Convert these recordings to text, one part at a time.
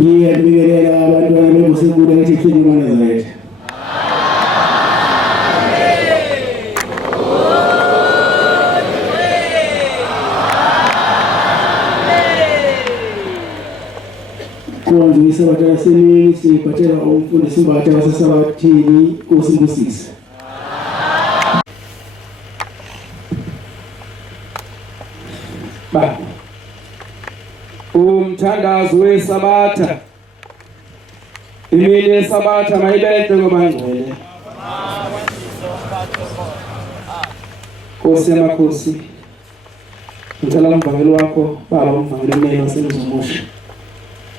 ngiyabingelela abantwana beNkosikule eThekwini kaNazaretha. Konje isabatha semini siphathela umfundisi Mbatha wasesabathini uSimbusisi. Ba umthandazo wesabatha imini yesabatha mayibethe ngobangcwele. Nkosi yamakhosi ngicela umvangeli wakho baba umvangeli emele waseMzumusha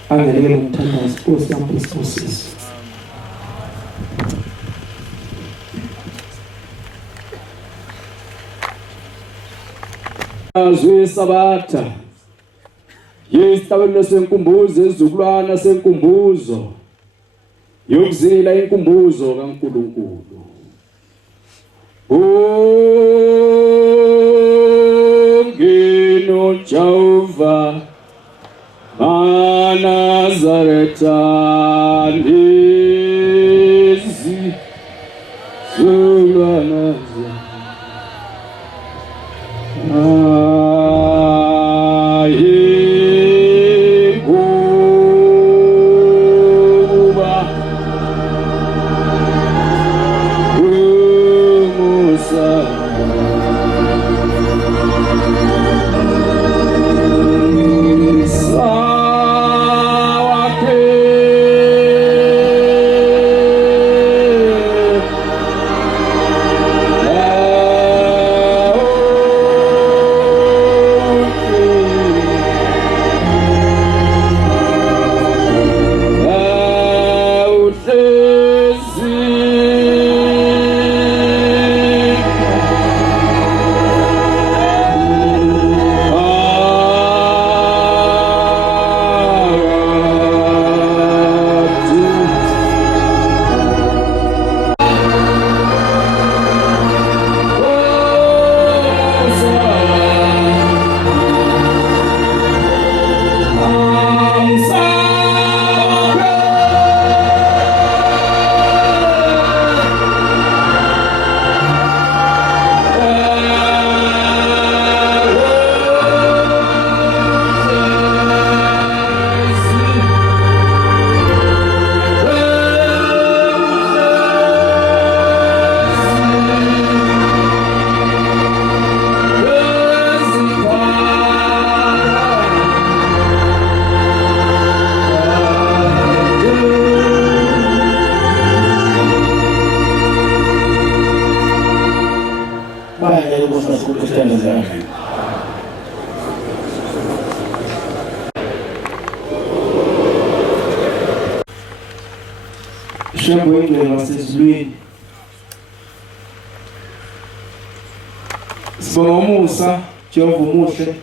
angelele umthandazo Nkosi yamakhosi. Azwe sabatha yesihlabelelo senkumbuzo izizukulwana senkumbuzo yokuzila inkumbuzo kaNkulunkulu. Ngino Jehova Nazaretha lezi zulwana Shembo ingcwele wasezulwini. Sibonga umusa Jehova umuhle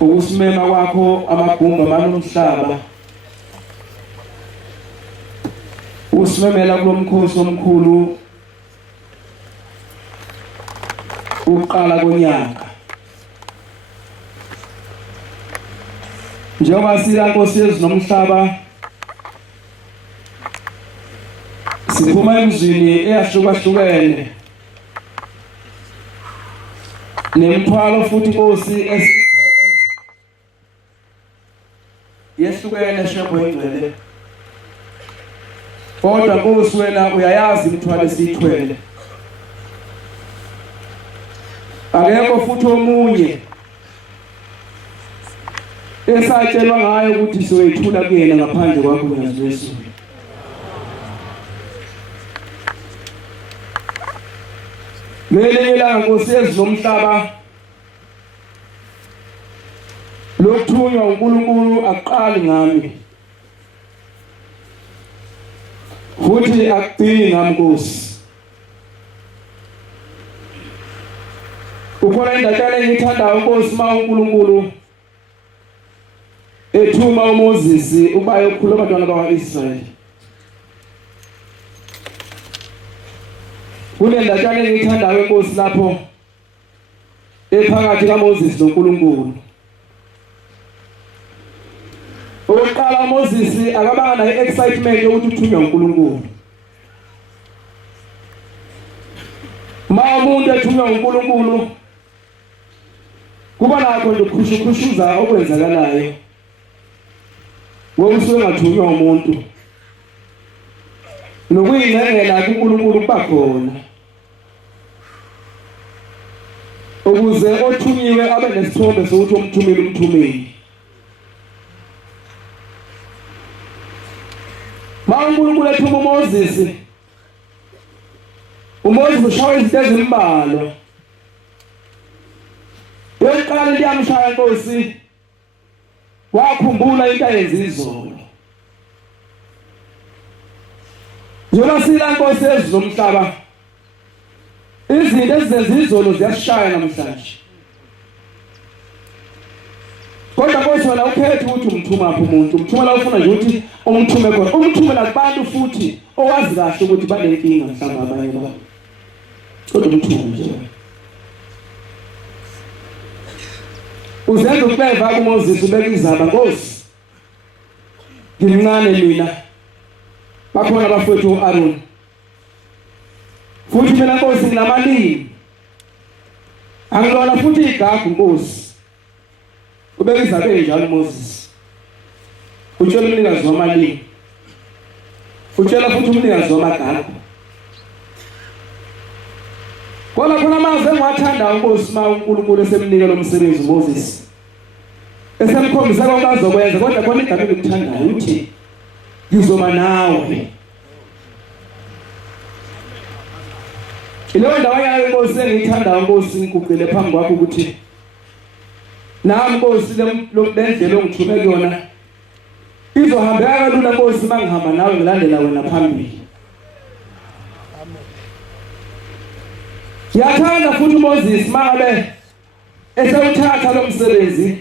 ukusimema kwakho amagumba manomhlaba usimemela kulomkhosi omkhulu uqala konyaka. Njengoba sila Nkosi yezulu nomhlaba siphuma emzini eyahlukahlukene nemthwalo futhi Nkosi esiphele yehlukene Shembo ingcwele. Kodwa Nkosi wena uyayazi imithwalo esiyithwele. Akekho futhi omunye esatshelwa ngayo ukuthi sizoyithula kuyena ngaphandle kwakho Yesu. Lelela Nkosi yezulu nomhlaba lokuthunywa uNkulunkulu aqali ngami futhi aqini ngami Nkosi. Ukhona indatshana engithandayo Nkosi ma uNkulunkulu ethuma uMoses ukuba ayokhuluma abantwana bakwaIsrayeli. Kule ndatshana engithandayo Nkosi lapho ephakathi kaMoses noNkulunkulu. Oqala Moses akabanga nayo excitement yokuthi uthunywe uNkulunkulu. Ma umuntu ethunywa uNkulunkulu kuba nakho nje ukukhushuza okwenzakalayo. Ngokusuke ngathunywa umuntu. Nokuyingcengela kuNkulunkulu kubakhona. Ukuze othunyiwe abe nesithombe sokuthi umthumeli umthumeli. Ma uNkulunkulu ethuma uMoses. uMoses ushawa izinto ezimbalwa. Yokuqala liyamshaya Nkosi. Wakhumbula into ayenza izolo. Njengoba sila Nkosi ezomhlaba. Izinto ezenza izolo ziyashaya namhlanje. Kodwa Nkosi wena ukhethe ukuthi umthuma apho umuntu. Umthumela ufuna nje ukuthi umthume khona. Umthumela kubantu futhi owazi kahle ukuthi banenkinga mhlawumbe abanye babo. Kodwa umthume nje. Uzenza ukleva kuMoses ubeka izaba Nkosi. Ngimncane mina. Bakhona abafowethu uAaron. Futhi mina Nkosi nginamalini. Angilona futhi igagu Nkosi. Ubeka izaba enjalo Moses. Utshela umnikazi wamalini. Utshela futhi umnikazi wamagagu. Khona amazwi engiwathanda Nkosi ma uNkulunkulu esemnikela umsebenzi Moses. Esemkhombisa konke azokwenza kodwa khona igama engikuthandayo uthi ngizoba nawe. Leyo ndawo yayo Nkosi engiyithanda Nkosi ngikugcile phambi kwakho ukuthi nami Nkosi lendlela ongithume kuyona izohambeka kalula Nkosi mangihamba nawe ngilandela wena phambili. Yathanda futhi Moses mangabe esewuthatha lo msebenzi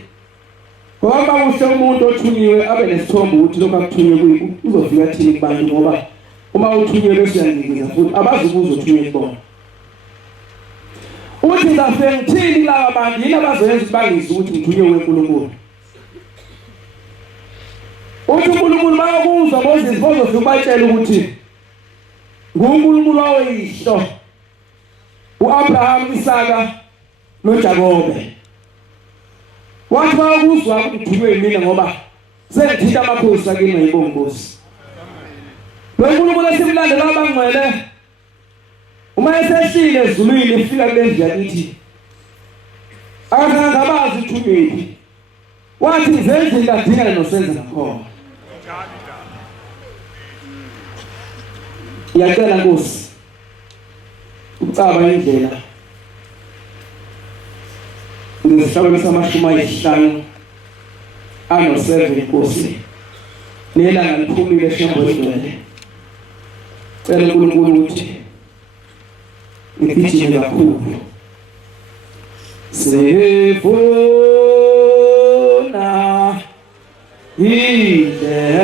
ngoba kuhle umuntu othunyiwe abe nesithombe ukuthi lokho akuthunywe uzofika thini kubantu ngoba uma uthunywe bese uyanikeza futhi abazukuza uthunywe kubona. Uthi ngafike ngithini laba bantu yini abazoyenza bangizwe ukuthi ngithunywe uNkulunkulu. Uthi uNkulunkulu bayakuzwa Moses bazofika batshela ukuthi nguNkulunkulu wayihlo uAbraham, Isaka noJakobe. Wathi bayakuzwa ukuthi ngithunywe yimina ngoba sengithinta amakhosi akini ngiyibonga Nkosi. Lo uNkulunkulu esimlandela abangcwele uma esehlile ezulwini efika kulendlu yakithi akazange abazi uthunywe. Wathi ngizenze ingadinga nosenze nakhona. Yacela Nkosi ucaba indlela ngezihlabelo sama-5 ano-7 Nkosi nelanga liphumile shembodlele. Cela uNkulunkulu ukuthi ngigijime kakhulu. Sifuna indlela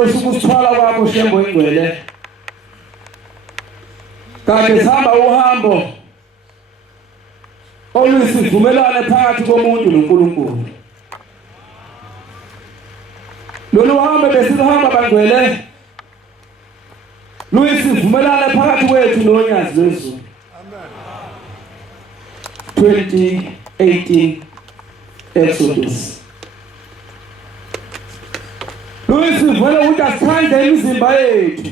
Nkosi ukusithwala kwakho Shembo engcwele. Kade sihamba uhambo oluyisivumelwano phakathi komuntu noNkulunkulu. Lolu hambo besiluhamba bangcwele luyisivumelwano phakathi kwethu noNyazi lwezulu. 2018 Exodus. Luyisivumelwano ukuthi asithande imizimba yethu.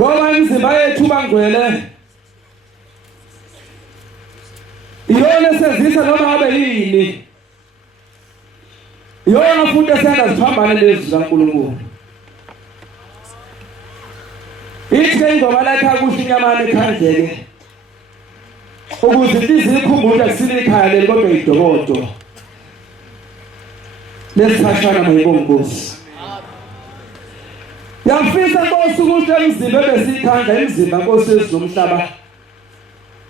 Ngoba imizimba yethu bangcwele iyona esezisa noma ngabe yini. Iyona futhi esenza siphambane lezi kaNkulunkulu. Ithi ingoma lakhe akusho inyamane ekhandleke ukuze inhliziyo ikhumbule akusile ikhaya leli kodwa idokodo lesithashana mayibonge Nkosi. Yafisa Nkosi ukuthi emzimba ebesiyithanda imizimba Nkosi yezomhlaba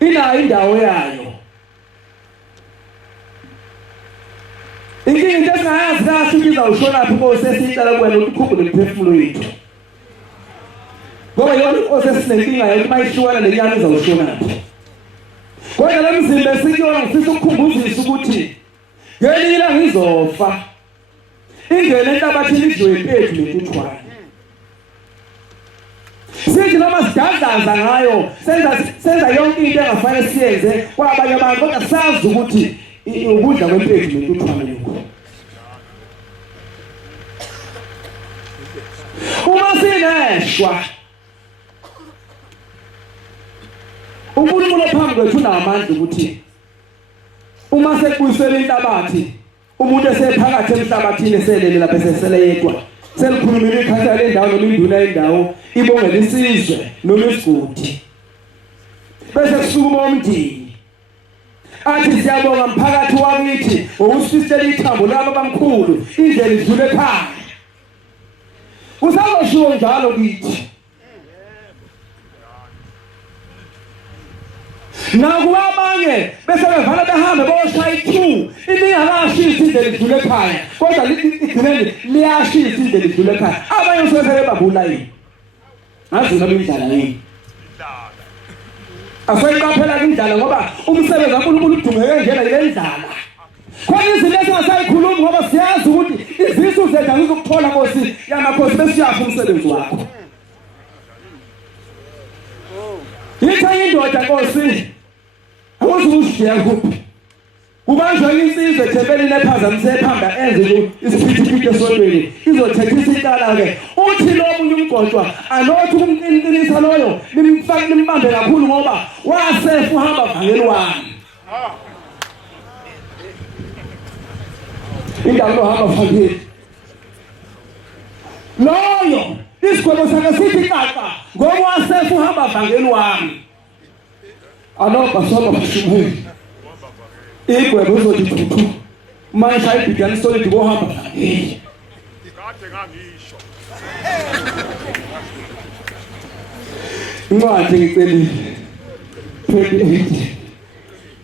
inayo indawo yayo. Inkinga esingayazi kahle ukuthi izawushonaphi Nkosi esiyicela kuwena ukuthi ukhumbule imphefumulo yethu. Ngoba yona osesinenkinga yokuthi mayishukana lenyama izawushonaphi. Kodwa le mzimba esikuyona ngifisa ukukhumbuzisa ukuthi ngelinye ilanga izofa. Ingene enhlabathini idliwe impethu nentuthwane. Sithi noma sidandaza ngayo senza yonke into engafanele siyenze kwabanye abantu kodwa sazi ukuthi ukudla kwempethu nentuthwane lokho. Uma sineshwa uNkulunkulu ophambi kwethu unamandla ukuthi uma sekubuyisela inhlabathi umuntu esephakathi emhlabathini eselele lapha esesele yedwa selikhulumile ikhaya lendawo noma induna yendawo ibongela isizwe noma isigodi bese kusukuma umndini athi siyabonga mphakathi wakithi ngokusifisela ithambo labo bamkhulu indlela idlule ekhaya. Usazoshiwo njalo kithi nakuba abanye bese bevala behambe boshaya i2 ilingakashisi indlela idlule ekhaya kodwa ligcineni liyashisa indlela idlule ekhaya. Abanye usebenzele babula yini ngazina indlala yini aseyiqaphela indlala ngoba umsebenzi kaNkulunkulu udungeke njena ile ndlala. Khona izinto esingasayikhulumi ngoba siyazi ukuthi izisu zethu azizukuthola Nkosi yamakhosi besiyafa umsebenzi wakho. Yithi indoda Nkosi awuzuziya kuphi kubanjwa insizwe ethembeleni ephazamisa ephamba enze isiphithiphithi esontweni izothetha isicala ke uthi lo munye umgcotshwa anothi ukumqinisa loyo nimfake nimbambe kakhulu ngoba wasefa uhamba vangeli wami. Indawo lohamba fakile loyo isigwebo sakhe sithi qaqa ngoba wasefa uhamba vangeli wami. Anoba soma bashumeli igwebo uzothi thuthu manje ayibhidana solid bohamba vangeli kade ngangisho incwadi ngicelile 28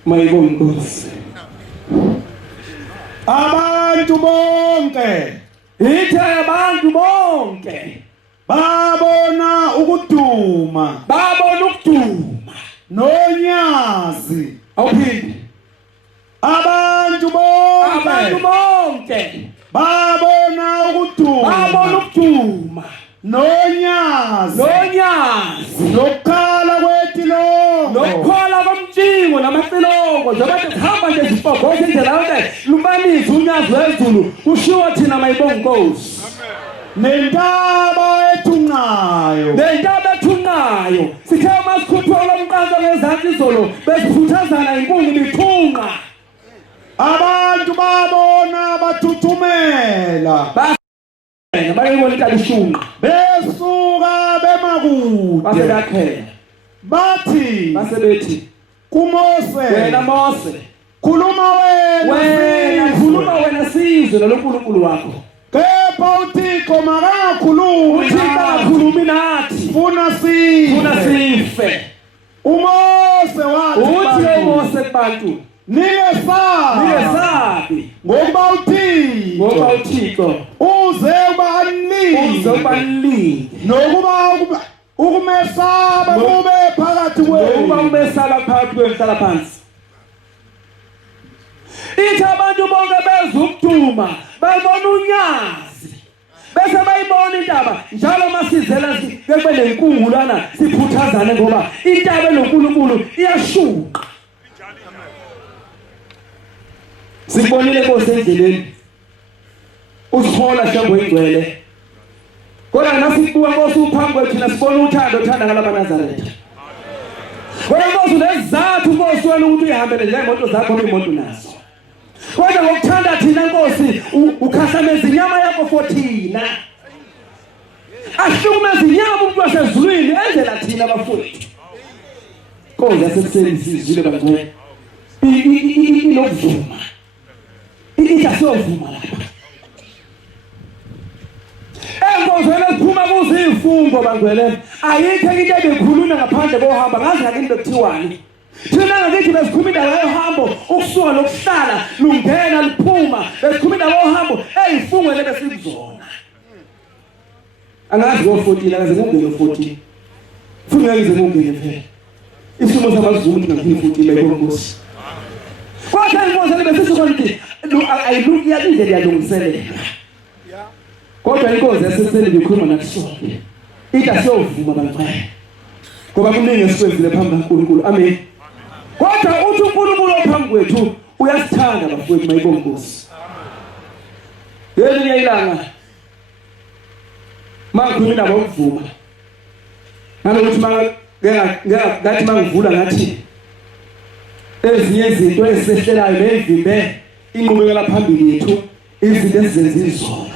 mayibonge Nkosi. Abantu bonke ithi abantu bonke babona ukuduma noNyazi awuphindi. Abantu bonke babona ukuduma noNyazi nokukhala kwetilo nokukhala komtshingo namacilongo njengoba sihamba nje sibhobhoza indlela yonke lubanise uNyazi wezulu kushiwo thina mayibonge Nkosi. Nentaba ethunqayo sithe masikhuphola umqanso ngezantsi izolo besifuthathana inkungu bithunqa. Abantu babona bathuthumela bayibona ikalishunqa besuka bemakude basebethi kuMose wena Mose khuluma wena sizwe loNkulunkulu wakho. Kepha uThixo makakhulumi nathi funa sife. uMose wathi uthi uMose kubantu ningesabi ngoba uThixo uze ubanilinde nokuba ukumesaba kube phakathi kwenu nokuba umesaba phakathi kwenu hlala phansi. Ithi abantu bonke bezukuduma bayibona unyazi bese bayibona intaba njalo masizela kube nenkulu lana siphuthazane ngoba intaba enoNkulunkulu iyashuqa. Sibonile Nkosi endleleni usihola Shambo ingcwele kodwa nasibuka Nkosi uphambi kwethu nasibona uthando othanda ngalaba Nazaretha. Kodwa Nkosi lezathu Nkosi wena ukuthi uyihambele ngemoto zakho imoto nazo. Kodwa ngokuthanda thina Nkosi ukhahlameza inyama yakho for thina. Ahlukumeza inyama umuntu wasezulwini enzela thina bafowethu. Nkosi yasekuseni sizile bangcwele. Inokuvuma. Itasovuma lapha. Enkosi wena siphuma kuzifungo bangcwele. Ayikho into ebekhuluna ngaphandle kohamba ngazi ngakini bekuthiwani. Thina ngakithi besikhuma indawo yohambo ukusuka lokuhlala lungena liphuma besikhuma indawo yohambo eyifungo lebesizona. Angazi ngo14 akaze ngongene 14. Funa ngize ngongene phela. Isimo samazulu ngaphi14 bayibonkosi. Kwathi inkosi lebesizona ukuthi ayiluki yalindlela yalungiselela. Kodwa inkosi yaseseni ngikhuluma nakusonke. Ita siyovuma bangcwele. Ngoba kuningi esikwenzile phambi kaNkulunkulu. Amen. Kodwa uthi uNkulunkulu ophambi kwethu uyasithanda bafowethu mayibonkosi. Ngelinye ilanga mangikhuluma nabo ukuvuma. Nalokuthi ngathi mangivula ngathi ezinye izinto ezisehlelayo nezimbe inqubekela phambili yethu izinto ezizenza izolo.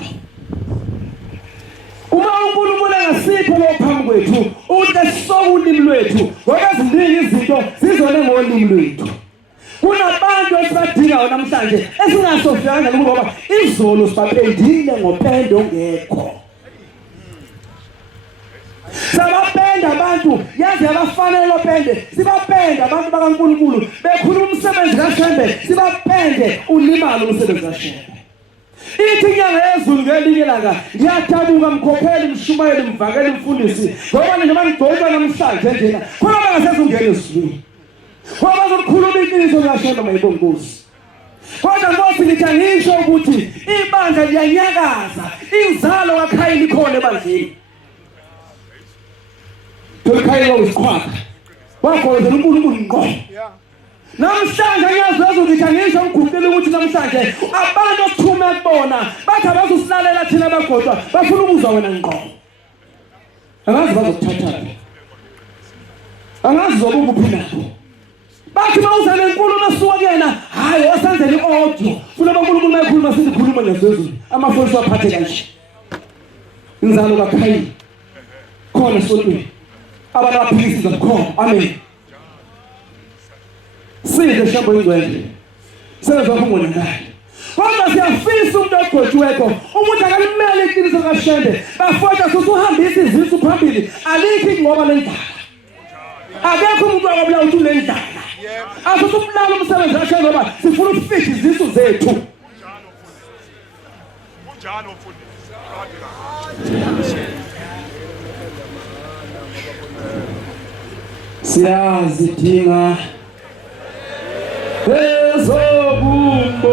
Uma uNkulunkulu engasipho lophambi kwethu uthi sisoke ulimi lwethu ngoba ziningi izinto sizone ngolimi lwethu. Kunabantu esibadingayo namhlanje esingasofikanga ngoba izolo sibaphendile ngopendo ongekho. Sabapenda abantu yazi abafanele opende sibapenda abantu bakaNkulunkulu bekhuluma umsebenzi kaShembe sibapende ulimalo umsebenzi kaShembe. Ithi inyanga yezulu ngelinye ilanga ngiyathabuka mkhokheli mshumayeli mvakeli mfundisi ngoba nje mangigcotshwa namhlanje njena khona bangasezungena ezulwini ngoba bazokhuluma iqiniso kaShembe mayibonkosi. Kodwa Nkosi ngithi ngisho ukuthi ibandla liyanyakaza inzalo kaKhayini ikhona ebandleni. Tokhayini wesikhwapha wakholwa uNkulunkulu ngqo. Namhlanje ngiyazwa ukuthi ngisho ngigugile ukuthi namhlanje abantu okuthuma kubona bathi abazosilalela thina bagodwa bafuna ukuzwa wena ngqo. Angazi bazokuthatha. Angazi zokuphi nabo. Bathi bawuza lenkulumo esuka kuyena hayi osenzele audio funa uNkulunkulu mayikhuluma sizikhuluma ngezizwe amafundisi waphathe kanje. Inzalo kaKhayini khona sontweni. Abantu abaphikisa ngakho. Amen. Size Shambo ingcwele. Sezwa kungonakala. Kodwa siyafisa umuntu ogcotshiweko ukuthi akalimele iqiniso kaShembe. Bafowethu susuhambisa izisu phambili. Alikho ngoba lendaba. Akekho umuntu akabula uthi lendaba. Asusubulala umsebenzi kaShembe ngoba sifuna ukufika izisu zethu. Unjalo mfundisi. Siyazidinga ezobumboma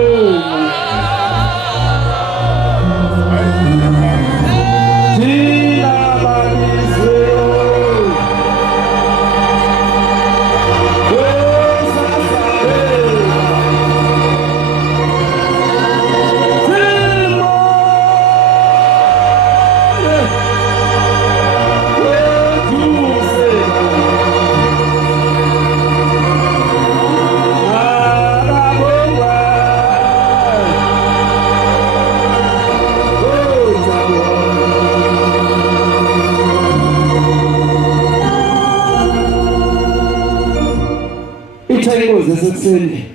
sekuseni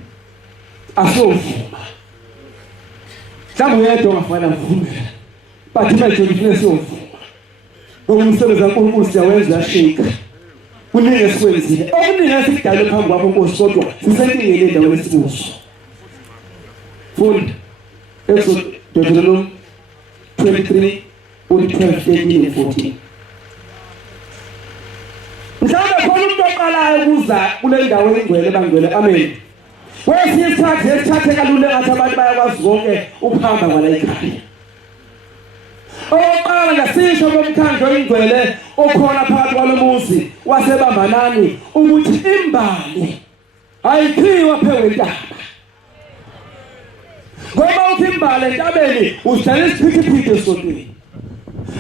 asovuma. Mhlawumbe uyedwa ongafana mvumela. Bathi manje ngifuna siyovuma. Ngoba umsebenzi kaNkulunkulu siyawenza uyashika. kuningi esikwenzile okuningi esikudala phambi kwakho Nkosi kodwa sisenkingeni endaweni esikuso. Funda Exodus Deuteronomy 23 12 13 and 14. Mhlawumbe khona umuntu oqalayo ukuza kule ndawo engcwele bangcwele. Amen. Kwesinye isikhathi esithathe kalule ngathi abantu bayakwazi konke ukuhamba ngala ekhaya. Oqala ngasisho bomkhandlo engcwele okhona phakathi kwalomuzi wasebambanani ukuthi imbali ayikhiwa phezu kwentaba. Ngoba uthi imbali entabeni usidala isiphithiphithi esotweni.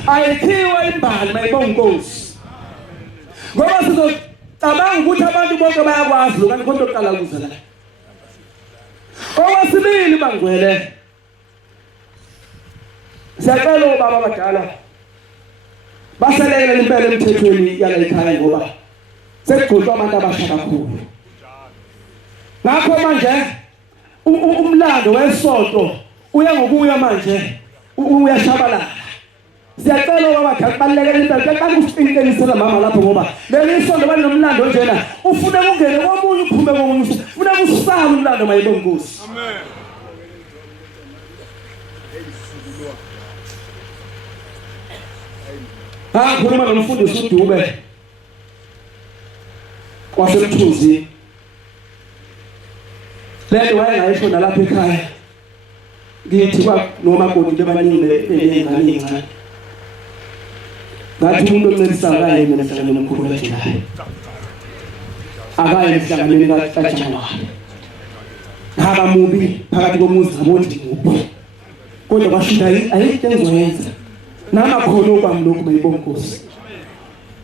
Ayikhiwa imbali mayibonga Nkosi. Ngoba sizocabanga ukuthi abantu bonke bayakwazi lokho konke oqala ukuza la. Okwesibili bangcwele. Siyacela obaba abadala baselekele impela emthethweni yala ekhaya ngoba sekugcotshwa abantu abasha kakhulu. Ngakho manje umlando wesonto uya ngokuya manje uyashabalala. Siyacela obaba abadala balekele impela qala usiqinisela mama lapho ngoba leli sonto banomlando njena ufuna ukungena komunye uphume komunye ufuna ukusala umlando mayibonga Nkosi. Amen. Khuluma nomfundisi uDube kwasemthuzi lento wayengayisho nalapha ekhaya ngithi kwa nomakoti bebaningi belengane incane ngathi umuntu oncelisayo mina mhlangane nomkhulu wethu akaye emhlanganweni kaJanuwari haba mubi phakathi komuzi ngabothi nguphi kodwa bashinda ayikho engizoyenza namakhono kwami lokhu mayibonga Nkosi.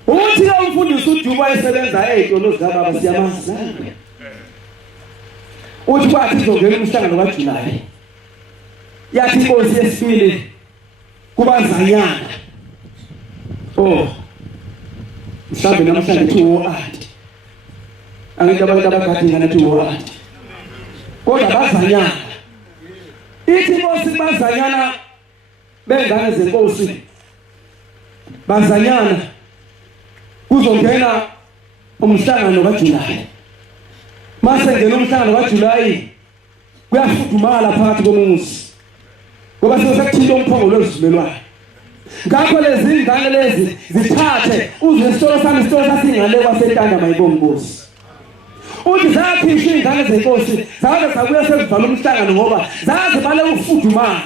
Uthi la umfundisi uDube wayesebenza ezitolo zikababa siyamazi. Uthi kwathi izongena umhlangano kaJulayi yathi Nkosi yesibili kubazanyana. Mhlawumbe namhlanje thiwo ati. Angeke abantu abakade ngana thiwo ati. Kodwa bazanyana. Ithi Nkosi bazanyana bengane zenkosi bazanyana kuzongena umhlangano kaJulayi. Mase ngena umhlangano kaJulayi kuyafudumala phakathi komuzi ngoba sekuthile umphongolo wezivumelwano. Ngakho lezi ingane lezi zithathe uze isitolo sami isitolo sasingale kwaseNtanda mayibonga Nkosi. Uthi zakhishwa ingane zenkosi zabe zabuya sezivala umhlangano ngoba zaze bale ukufudumala.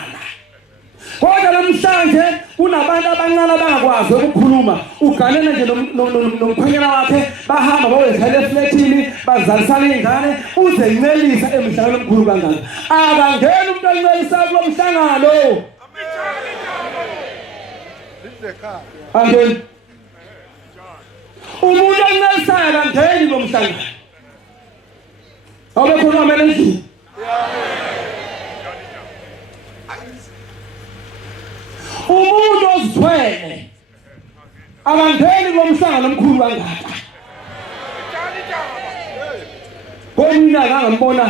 Kodwa namhlanje kunabantu abancane abangakwazi ukukhuluma uganene nje nomkhwenyana wakhe bahamba bawedlala efletini bazalisana ingane uze incelisa emhlangano omkhulu kangaka. Akangena umuntu oncelisa kulo mhlangano. Amen. Umuntu oncelisayo akangeni lo mhlangano. Awubekhona amene endlini. Umuntu ozithwele akangeni komhlangano omkhulu kangaka. Komina ngangambona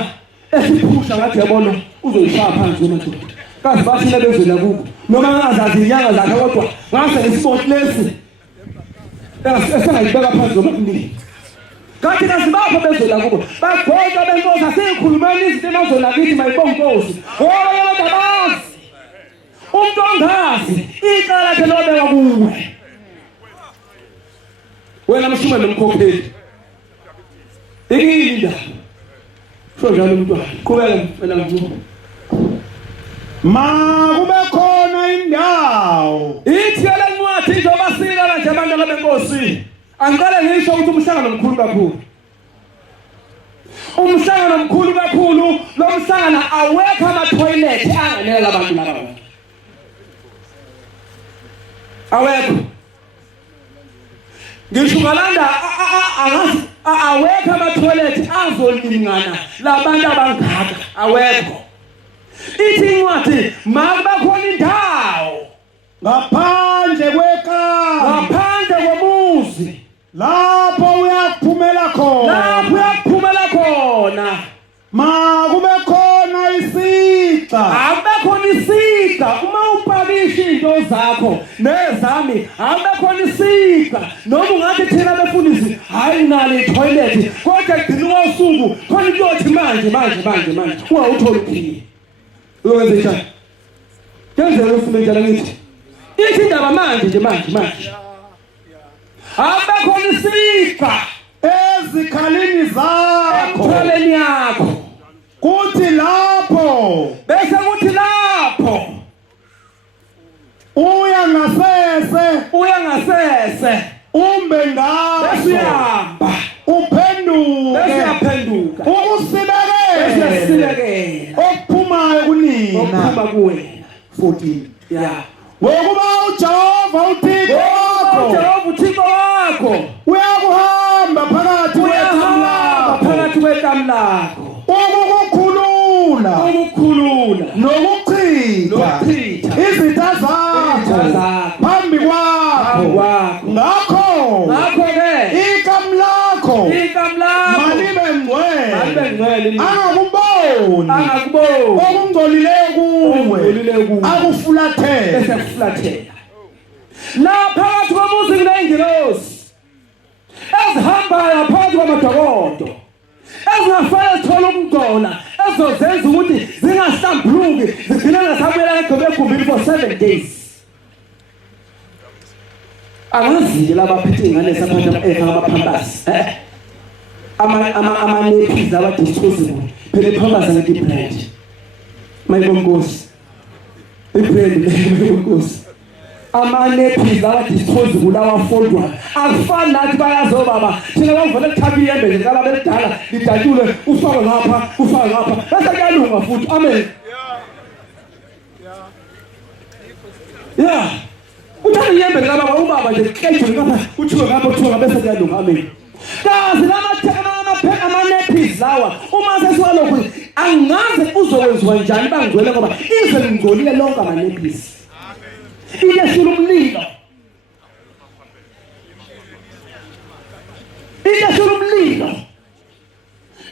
esiphusha ngathi yabona uzoyishaya phansi emadoda. Kazi bathina bezwela kubo noma ngazazi inyanga zakhe kodwa ngase ngesibonto lesi esengayibeka phansi zokuningi. Kathi kasibapho bezwela kubo bagqoka benkosi asikhulumeni izinto emazweni akithi mayibonga Nkosi. Ngoba yena abazi umuntu ongazi icala lakhe lobeka kuwe. Wena mshuma nomkhokheli. Ikinda. Sho njalo umntwana. Qhubeka wena mvumo. Kube khona indawo. Ithi yale ncwadi izobasika nje abantu abenkosi. Angiqale ngisho ukuthi umhlangano omkhulu kakhulu. Umhlangano omkhulu kakhulu lo mhlangano awekho ama-toilet anganela abantu laba. Awekho. Ngisho ngalanda awekho ama-toilet azolingana labantu abangaka awekho. Ithi incwadi makuba khona indawo ngaphandle kwekhaya ngaphandle komuzi lapho uyaphumela khona. Lapho uyaphumela khona. Makube khona isiqa. Akube khona isiqa uma upakisha into zakho nezami abekhona isiga noma ungathi thina befundisi hayi nale toilet kodwa gcina usuku khona kuyothi manje ungawuthola uphile uyenze njani kenzela ufume njalo ngithi ithi indaba manje abekhona isiga ezikhalini zakho emtholeni yakho kuthi lapho bese kuthi lapho uya ngasese umbe ngaso besiyamba uphenduke ukusibekela okuphumayo kunina okuphuma kuwena 14 ya ngokuba uJehova uThixo wakho uyakuhamba phakathi kwethamu lakho ukukukhulula nokuchitha izitha zakho phambi kwakho ngakho-ke ikamu lakho malibe ngcwele angakuboni okungcolileyo kuwe akufulathela la phakathi komuzi kuney'ngilosi ezihambayo phakathi kwamadokodo ezingafanele zithole ukungcola ezizozenza ukuthi zingahlambuluki zigcine ngasabuyela egumbini for 7 days. Angazi laba phethe ingane saphatha amaphampasi ama-nappies aba-disposable phela iphampasi nge-bread mayibonkosi i-bread mayibonkosi ama-nappies aba-disposable awafondwayo akufani nathi bayazobaba thina bavele kuthatha iyembe nje kala belidala lidatshule ufake ngapha bese kuyalunga futhi amen ya uthanda iyembe likababa ubaba nje kejwe ngapha uthiwe ngapha bese kuyalunga amen kazi ama-nappies lawa uma sesuka lokhu angaze uzokwenziwa njani bangcwele ngoba ize ngingcolile lonke ama-nappies iyehlula umlilo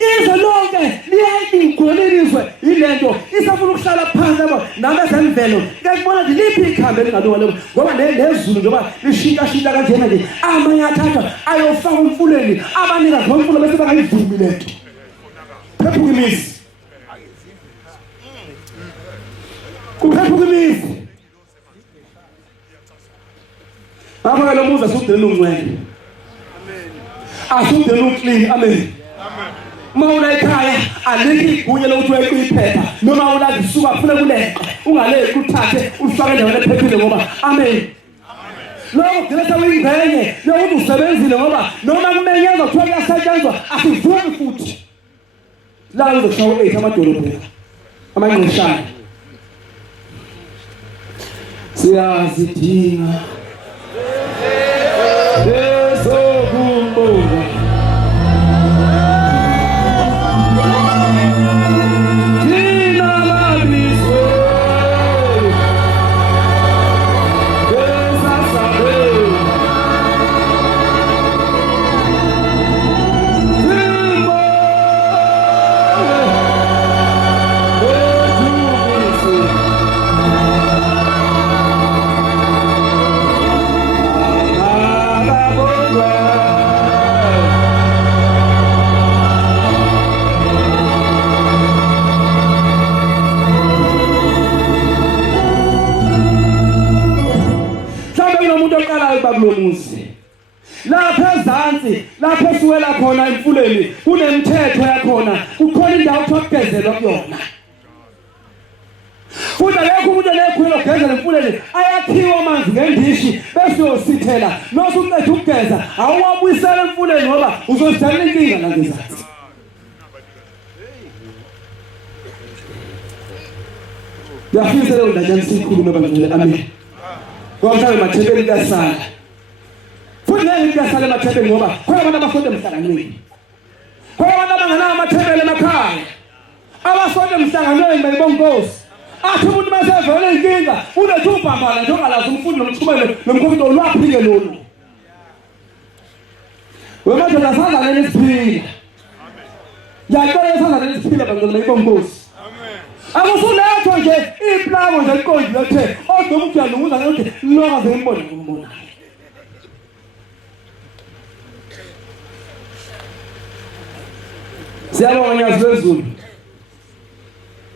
ize lonke liyayingcoliliswe ilento isafuna ukuhlala phansi yabo namezemvelo ngekubona nje liphi ikhambe elingalunga lelo ngoba nezulu njengoba lishintsha kanjena nje amanye athathwa ayofaka umfuleni abanikazi bomfulo bese bangayivumi lento phephuka imizi Ngakho lo muzi asudela ungcwele. Asudela uclean. Amen. Uma una ekhaya alikho igunya lokuthi uyiphepha noma una zisuka kufuna kuleqa ungaleki uthathe ufake endaweni ephephile ngoba amen. Lokho ngilesa uyingcenye yokuthi usebenzile ngoba noma kumenyeza kuthiwa kuyasetshenzwa asivuki futhi. La uzoshaya 8 amadolobheni amanqeshana. Siyazidinga babulomuzi lapha ezantsi lapha esuwela khona emfuleni kunemithetho yakhona kukhona indawo okugezelwa kuyona futhi akekho umuntu lekhwelo gegeza emfuleni ayakhiwa amanzi ngendishi bese uyosithela nose uqeda ukugeza awuwabuyisela emfuleni ngoba uzozidala inkinga la ngezantsi yafisa leyo ndajani sikhulume bangcwele amen ngoba mathebeni kuyasala futhi ngeke kuyasala emathebeni ngoba khona abantu abasonto emhlanganweni khona abantu abanganawo amathebeli emakhaya abasonto emhlanganweni bayibonkosi athi umuntu masevele inkinga ulethe ubhambala nje ongalazi umfundi nomchubelo nomkhonto olwaphike lolu wemadoda asazalele isiphila ngiyacela esazalele isiphila bangcwele bayibonkosi akusulethwa nje iplako nje liqondi lethe odwa umuntu uyalunguza ukuthi loka zembona kumbona. Siyabonga Nyazi lwezulu.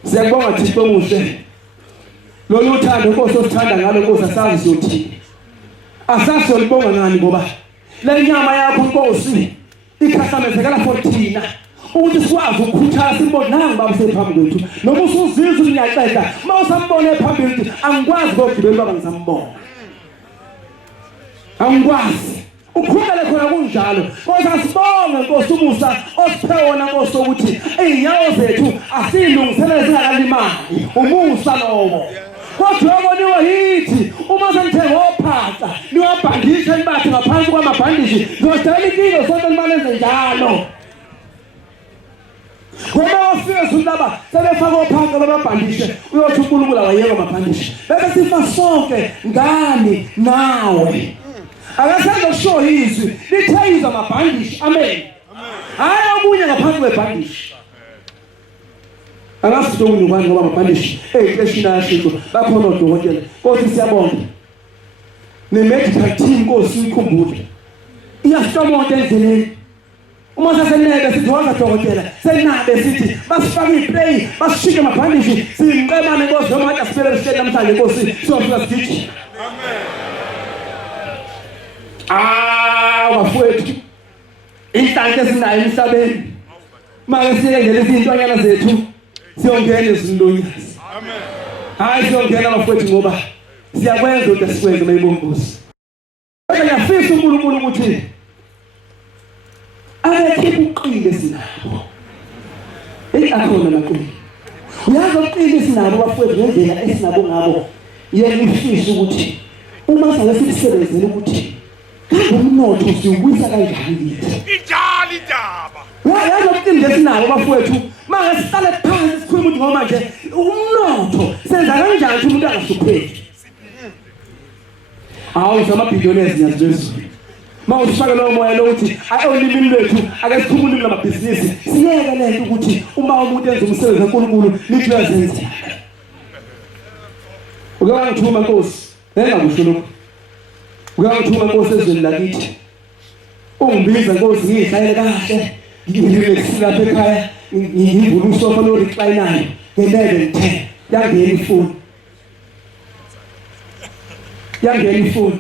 Siyabonga Thixo omuhle. Lolu uthando Nkosi osithanda ngalo Nkosi asazi sothini. Asazi olibonga ngani ngoba le nyama yakho Nkosi ikhasamezekela for thina. Ukuthi sikwazi ukukhuthala sibone nanga baba sephambi kwethu. Noma usuzizwa unyaqeda, mawusambone phambili angikwazi ukugibela baba ngisambona. Angikwazi. Ukhulele khona kunjalo. Nkosi asibonge Nkosi umusa osiphe wona Nkosi ukuthi inyawo zethu asilungiselele zingakalimali. Umusa lowo. Kodwa uboniwe yithi uma senithe ngophatha niwabhandisha nibathi ngaphansi kwamabhandishi ngidala ikilo sonke limaneze njalo. Ngoba ufike zindaba sebefaka ophansi bababhandishe uyothi uNkulunkulu awayeka amabhandishi. Bese sifa sonke ngani nawe. Akasenze kusho izwi lithayiza amabhandishi. Amen. Hayi omunye ngaphansi kwebhandishi. Angasitho unyubani ngoba amabhandishi eshina yashintsho bakhona odokotela. Nkosi siyabonga. Ne-medical team Nkosi ikhumbule. Iyasitomonta endleleni. Uma sasenebe sithi waza dokotela senabe sithi basifaka iplay basishike amabhandishi simqemane Nkosi noma kade siphelele sihleli namhlanje Nkosi siyofika sithi. Amen. Bafowethu inhlanhla esinayo emhlabeni manje siyengele izintwanyana zethu siyongena ezindonyazi. Amen. Hayi siyongena bafowethu ngoba siyakwenza ukuthi sikwenze mayibongosi. Kodwa ngiyafisa uNkulunkulu ukuthi abekhipha uqile sinabo. Akhona maqili. Uyazi uqile sinabo bafowethu ngendlela esinabo ngabo. Yena ifisa ukuthi uma sake sisebenzele ukuthi umnotho siwubuyisa kanjani kithi. Ijali indaba. Yazi uqile lesinabo bafowethu manje sihlale phansi sikhuluma ukuthi ngoba manje umnotho senza kanjani ukuthi umuntu angahlupheki. Hawu samabhillionaires Nyazi. Mawusifaka lo moya lokuthi ayolimi lwethu ake sikhumule namabhizinisi siyeke lento ukuthi uma umuntu enza umsebenzi kaNkulunkulu lithi uyazenza. Ukangithuma Nkosi engakusho lokho. Ukangithuma Nkosi ezweni lakithi. Ungibiza Nkosi ngihlayele kahle ngililekisi lapha ekhaya ngivula usofa lo recliner nge11:10 yangena ifoni. Yangena ifoni.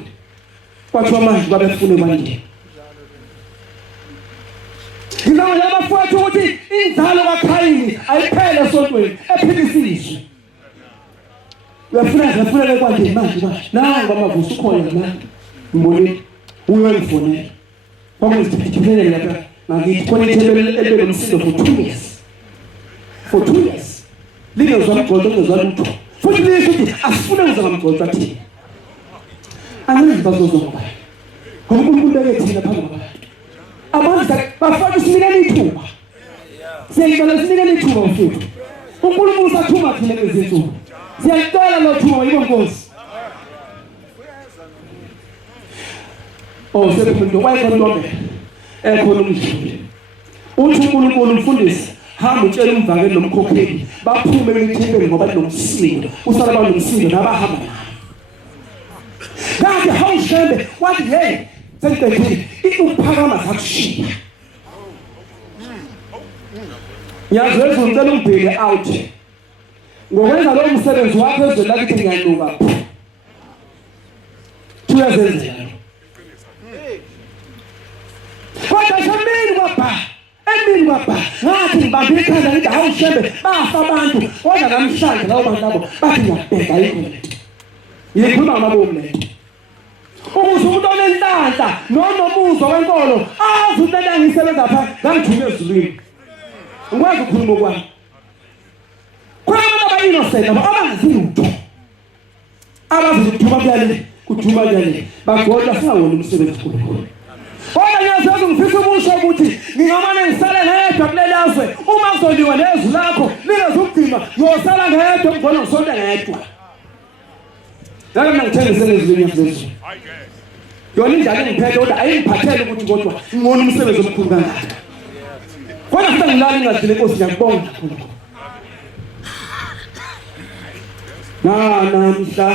Kwathiwa manje babefune manje. Ngizama abafowethu ukuthi inzalo kaKhayini ayiphele esontweni ephilisizwe. Uyafuna kwanje manje nanga amavuso ukhona la. Ngibone uyongifonela. Kwakuzithithele lapha ngakithi khona ithebele elomsindo for 2 years. For 2 years. Lingezwa umgqondo ngezwa lutho. Futhi lisho ukuthi asifune ukuza ngamgqondo athi. Angizi bazozonga. Ngoba beke thina phambi kwabantu. Abantu bafaka isinikele ithuba. Siyacela sinikele ithuba mfowethu. uNkulunkulu usathuma thina lezinsuku. Siyacela lo thuba yibo Nkosi. Sephumile wayekhona lonke. Ekhona umdluli. Uthi uNkulunkulu umfundisi hamba utshela umvakeli nomkhokheli baphume belithempeli ngoba linomsindo. Usala banomsindo nabahamba nabo. Kanti hawushembe wathi hey sengiqedile ukuphakama sakushiya. Nyazi ngicela umbheke out. Ngokwenza lo msebenzi wakho ezweni lakithi ngiyanuka. Tuyazenzela. Kodwa shambeni kwapha. Emini kwapha. Ngathi ngibambe ikhanda ngithi hawushembe bafa abantu. Kodwa namhlanje lawo bantu labo bathi ngiyabheka ikhona. Yikhuluma ngamabomu lento. Ukuze umuntu onenhlanhla nonomuzo wenkolo azi ukuthi engisebenza pha ngangithume ezulwini. Ngikwazi ukukhuluma kwami. Khona abantu innocent abangazi lutho. Abazi ukuthuma kuthuma kuyale. Bagodla singawona umsebenzi kukhulu. Kodwa ngiyazazi ngifisa ukusho ukuthi ngingamane ngisale ngedwa kuleli yazwe uma kuzoliwa nezwi lakho lingezugcina ngiyosala ngedwa ngibona ngisonto ngedwa. Ngake ngithengisele ezweni yezwe. Yona indlela engiphethe kodwa ayingiphathele ukuthi kodwa ngibona umsebenzi omkhulu kangaka. Kodwa futhi ngilala ingadlile Nkosi ngiyakubonga kakhulu. namhla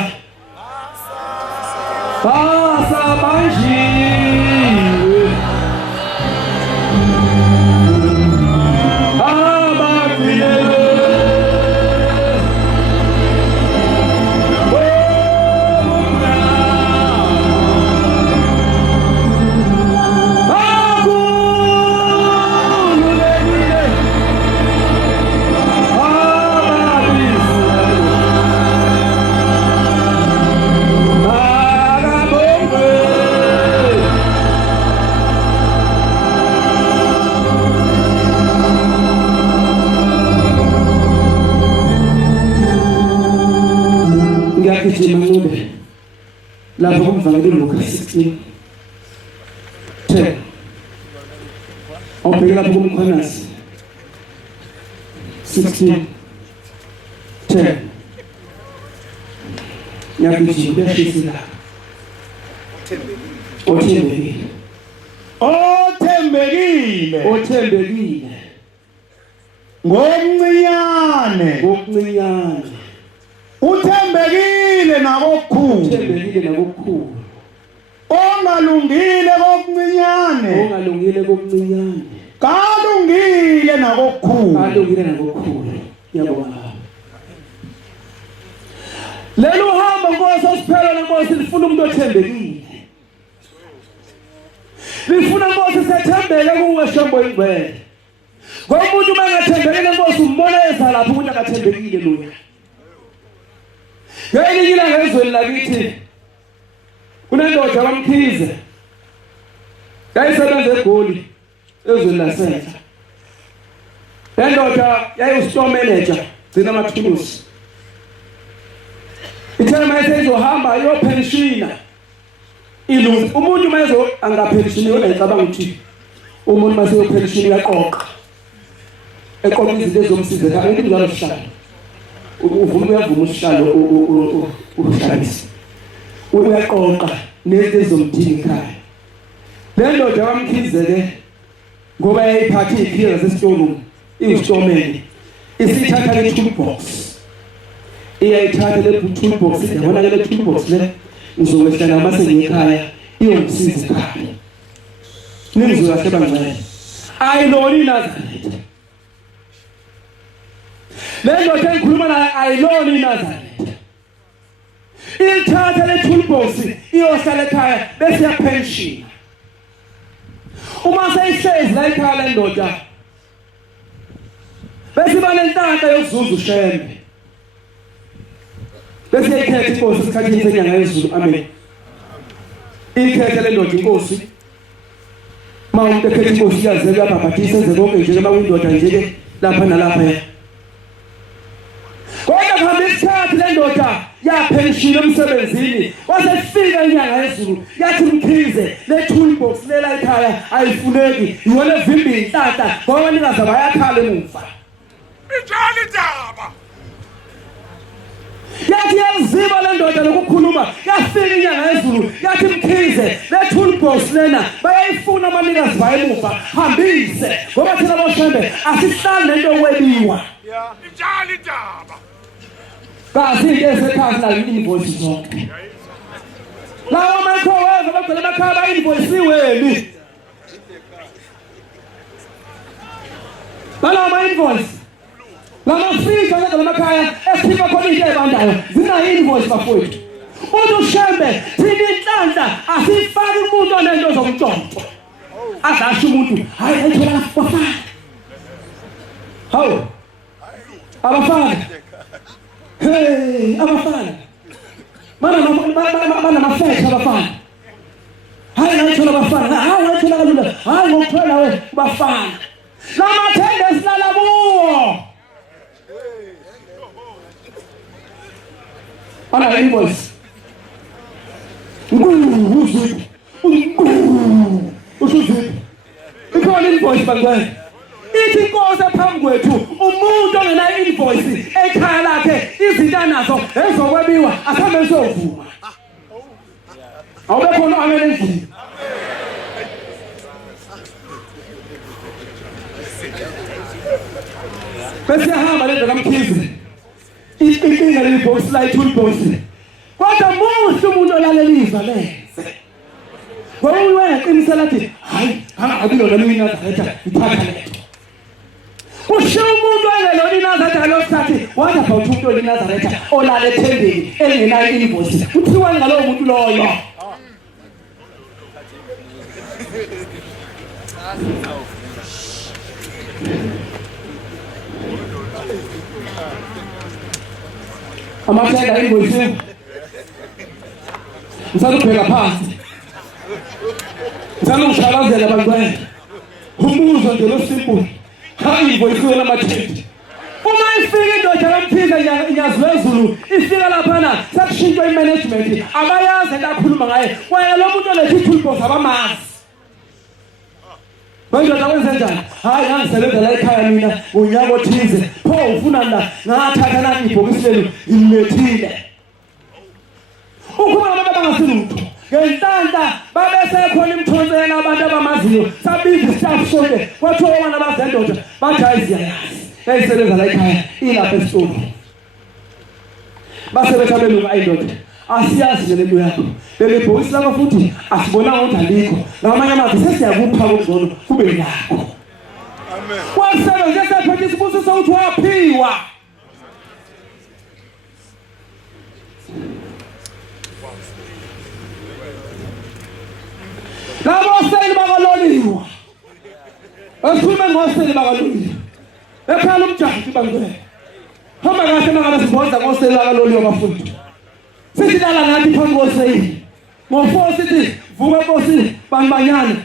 basabanjiwe abafilele ngiyagijima ncube lapho kumvangeli Luka 16:10 awubheke lapho kumkhonasi 16:10 ngiyagijima kuyashisa la othembekile ngomncinyane uthembekile nakokukhulu ongalungile kokuncinyane kalungile nakokukhulu ngiyabonga lelo hamba Nkosi osiphela lenkosi lifuna umuntu othembekile lifuna Nkosi sethembele kuwe shombo ingcwele ngoba umuntu mangathembekile Nkosi umbona ezalapha umuntu akathembekile luya ngelinye ilanga ezweni lakithi kunendoda kaMkhize yayisebenza eGoli ezweni lasenza le ndoda yayistore manager gcina amathulusi ithena mayese izohamba iyopenshina iluzi umuntu mayezo angapenshini yona icabanga ukuthi umuntu mase yopenshini yaqoqa eqoqa izinto ezomsiza kanti njalo sihlalo uvuma uyavuma usihlalo uhlalisa uyaqoqa nezinto ezomdini ekhaya le ndoda kaMkhize ke ngoba yayiphathe ikhiya zasesitolo izitshomene isithatha le toolbox iyayithatha le toolbox yabona ke le toolbox le ngizokwehlana amasenye ekhaya iyomsiza ekhaya nimzwa kahle bangcwele ayiloni Nazareth le ndoda engikhuluma nayo ayiloni Nazareth ithatha le toolbox iyohlala ekhaya bese yapension uma seyihlezi la ekhaya le ndoda bese banentanta yokuzuza ushembe bese ikhetha inkosi esikhathini senyanga yezulu amen ikhetha le ndoda inkosi mawumuntu ekhetha inkosi yaze kuyabhabhathisa enze konke nje uma uyindoda nje ke lapha nalapha kodwa kuhambe isikhathi le ndoda yapenshini emsebenzini wasefika inyanga yezulu yathi Mkhize le toolbox lela ekhaya ayifuneki yona evimbi intanta ngoba nikazi bayakhala emuva Ijali indaba yathi yaziba le ndoda lokukhuluma yafika inyanga yezulu yathi Mkhize le toolbox lena bayayifuna amanikazi bayemuva hambise ngoba thina boshembe asihlali nento okwebiwa ijali indaba kazi into esekhaya nayo invoice zonke lawa microwave bagcwele emakhaya ba-invoyisiweni balawa invoice lamafrija ngeke lamakhaya esiphika khona into ebandayo zinayo invoice bafowethu umuntu ushembe thina inhlanhla asifaki umuntu onento zomntshontsho azasho umuntu hayi ayithola bafana hawo abafana hey abafana mana mafetha abafana hayi ayithola bafana hayi ayithola kalula hayi ngokuthola we bafana lamathende silala kuwo ana invoice usuzipi ikhona invoice bangcwele ithi inkosi ephambi kwethu umuntu ongenayo invoice ekhaya lakhe izinto anazo ezokwebiwa asambe esovuma awube khona amen endlini bese hamba lento kaMkhize inkinga ibox la toolbox kodwa muhle umuntu olalelizwa lenze ngoba uyaqinisela athi hayi akulona mina Nazareth ithatha letho usho umuntu engelona iNazareth lokuthi what about umuntu oyiNazareth olale ethembeni engenayo invoice kuthiwa ngalowo muntu loyo amathenda invoice ngisalubheka phansi ngisalungishakazela bantwana umbuzo nje lo simple hayi invoice wena amathenda uma ifika indoda kaMphiza inyazwezulu ifika lapha na sekushintshwa imanagement abayazi entakhuluma ngaye wena lo muntu olethi toolbox abamazi manje akwenze njani hayi ngisebenza la ekhaya mina unyaka othize pho ufuna la ngathatha nathi ibhokisi leli ngilethile ukuba abantu abangasilutho ngenhlanta babese khona imthontsela abantu abamaziyo sabiza staff sonke kwathiwa wona abazendoda bathi ayiziyayazi eyisebenza la ekhaya ilapha esitolo basebethabelunga ayindoda asiyazi lento yakho leli bhokisi lakho futhi asibonanga ukuthi alikho ngamanye amazwi sesiyakupha kokuzona kube yakho amen wasebenza esephethe isibusiso ukuthi waphiwa labo seli bakaloliwa asikhulume ngoseli bakaloliwa ekhala umjaji bangwe hamba kahle mangabe sibonza ngoseli bakaloliwa bafundi sithi lala ngathi phambi koseli ngo4 sithi vuka Nkosi banibanyana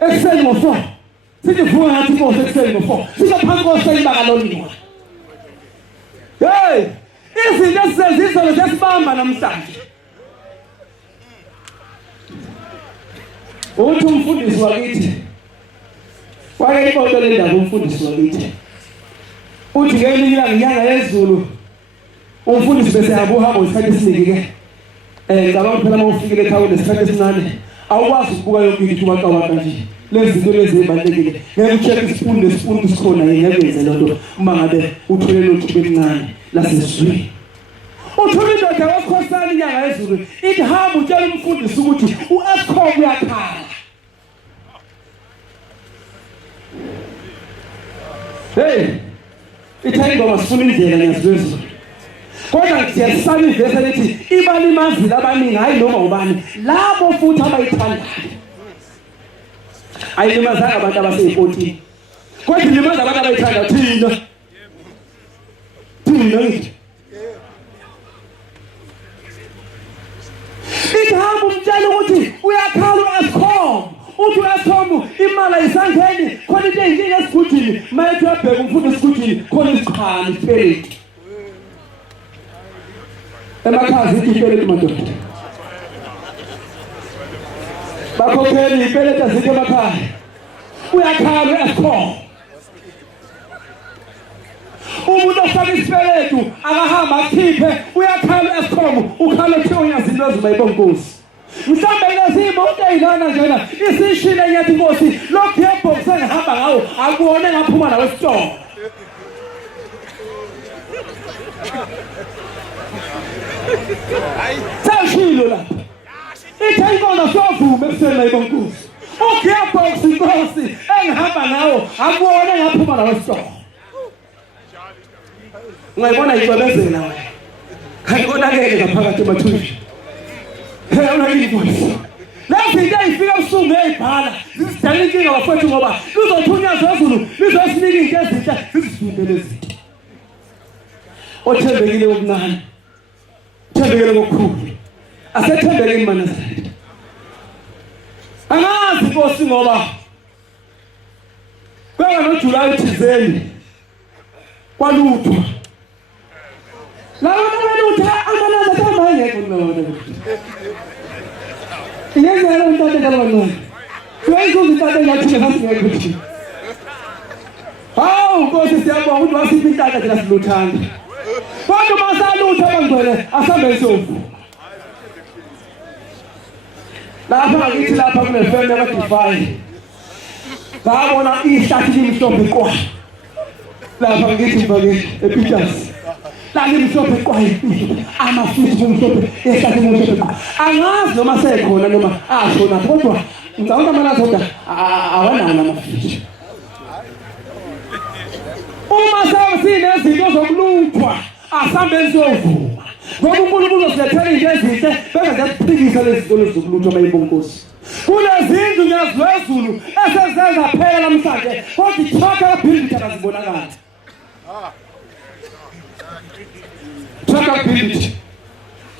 ekseni ngo4 sithi vuka ngathi Nkosi ekseni ngo4 sithi phambi koseli bakaloliwa hey izinto esizizolo sesibamba namhlanje uthi umfundisi wakithi wake ifoto lendaba umfundisi wakithi uthi ngelinye inyanga yezulu umfundisi bese abuhamba isikhathi esiningi ke ngicabanga phela mawufikile ekhaya lesikhathi esincane awukwazi ukubuka yonke into ubaqawaka nje lezi zinto lezi ezibalekile ngeke ucheck isifundo sikhona ngeyenze lonto uma ngabe uthole lothu elincane lasesizweni uthole indoda wakhosana inyanga yezulu ithi hamba utshela umfundisi ukuthi uEscom uyakhala hey ithayini ngoba sifuna indlela ngiyazizwe kodwa siyasaba ivese lethi ibalimazi labaningi hayi noma ubani labo futhi abayithandayo ayilimaza abantu abase14 kodwa ilimaza abantu abayithanda thina ihamba umtshela ukuthi uyakhala uEscom uthi uEscom imali ayisangeni khona into eyinkinga esigudini maye uyabheka umfundo esigudini khona isiqhali spirit emakhazi ipeleti madoda bakhokheli ipeleti azikho emakhaya uyakhala uEscom umuntu ofaka isipeletu akahamba akhiphe uyakhala uEscom ukhala uthiwa unyazinto ezimayibona Nkosi mhlambe lazima utayilana njena isishile nyathi Nkosi lokho yebox engihamba ngawo akuone ngaphuma nawe esitolo Sashilo lapha ithayibona sovuma ekuseni mayibona Nkosi ukuyebox Nkosi engihamba ngawo akuone ngaphuma nawe esitolo ngayibona icwebezela wena kanti konakele ngaphakathi emathunjini una invoice lapho into ifika usuku ngeyibhala zisidala inkinga bafethu ngoba luzothunyazwa ezulu lizosinika into ezinhle sizifundele izinto othembekile okuncane thembekile ngokukhulu asethembekile iManazareth angazi Nkosi ngoba kwanga noJuly thizeni kwaluthwa laba balutha amanazareth amangekho nona Yenzela untate kalabantwana. Kwenza izinto engathi ngeke. Hawu Nkosi siyabonga ukuthi wasipha intaka thina siluthanda. Kodwa masalutha abangcwele asambe isofu. Lapha ngakithi lapha kunefembe abadify. Babona ihlathi limhlophe qwa. Lapha ngakithi mfake ePiters. la limhlophe kwaye amafithi omhlophe ehlathi omhlophe angazi noma sekhona noma ashona kodwa ngicabanga mana zonke awanawo amafithi uma sinezinto zokuluthwa asambe siyovuma ngoba uNkulunkulu usilethela izinto ezinhle bengaziphikisa lezi zinto zokuluthwa bayibonkosi kulezindlu ngezwezulu esezenza phela namhlanje kodwa ithaka labhilidi akazibonakala thaka bhilidi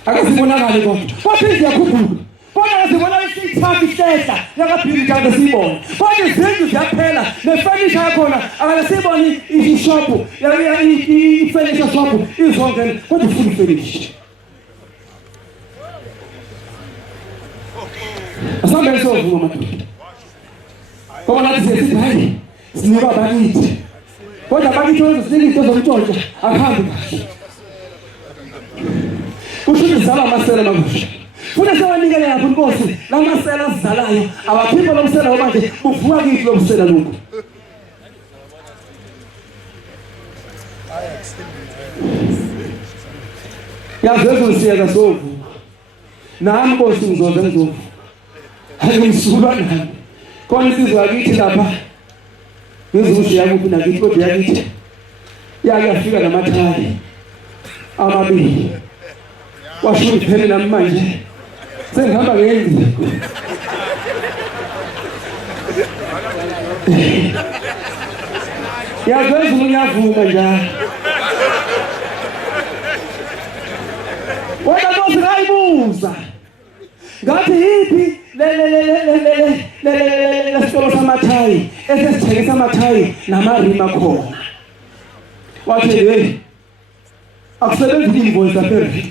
akazibonakali kodwa iziyakhuphuka kodwa azibona isithaka isehla yakabhilidi akasibona kodwa izindlu ziyaphela nefurniture yakhona akasiboni ishop ifurniture shop izongena kodwa full furnished asambe sovuma madoda ngoba nathi sithi hayi sinika bakithi kodwa bakithi wezinto zomntshontsha akuhambi kahle kusho izala amasela makusha funa sewanikele lapho inkosi lamasela azizalayo abaphimbo lomsela manje buvuka kithi lomsela lokho yazwe siyeka sovu nami inkosi ngizoze ngizovu ngisuka nami khona isizwe akithi lapha ngizushiya kuphi nakithi kodwa yakithi yafika namathayi amabili washo iphele nami manje sengihamba ngenzi yazwe ngiyavuma njalo wena nkosi ngayibuza ngathi yiphi le sitolo samathayi esesithengisa amathayi namarima khona wathi hey akusebenzi invoice aphezulu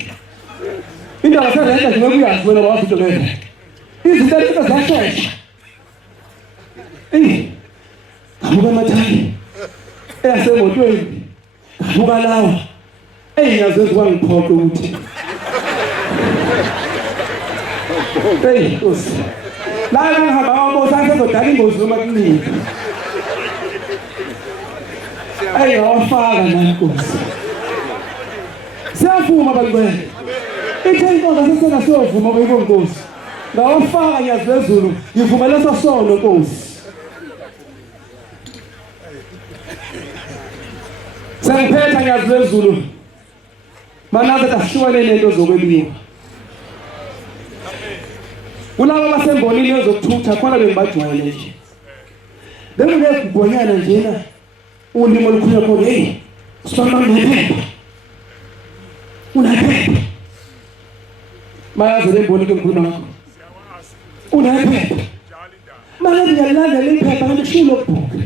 indaba serenta nje ngokuyazi wena wafithi ngeke izinto ezizashesha ngabuka amathayi eyasemotweni ngabuka lawa ngiyazwe kwangiphoqa ukuthi Nkosi la ngihamba wabosa sezodala ingozi noma kuningi ngawafaka nami Nkosi siyavuma balibele ithe inkosi sesena siyovuma kuyiko Nkosi ngawafaka ngiyazwezulu ngivumela sosono Nkosi sengiphetha ngiyazwezulu manaze kashiwane nento zokwebiwa kulabo basembonini ezokuthutha khona bengibajwayele nje bengekugonyana njena ulimo olukhulunywa khona hey sibamba nephepha unaphepha mayazi lemboni ke ngikhuluma ngakho unaphepha manje ngiyalanda lephepha kanti kusho lokubhuka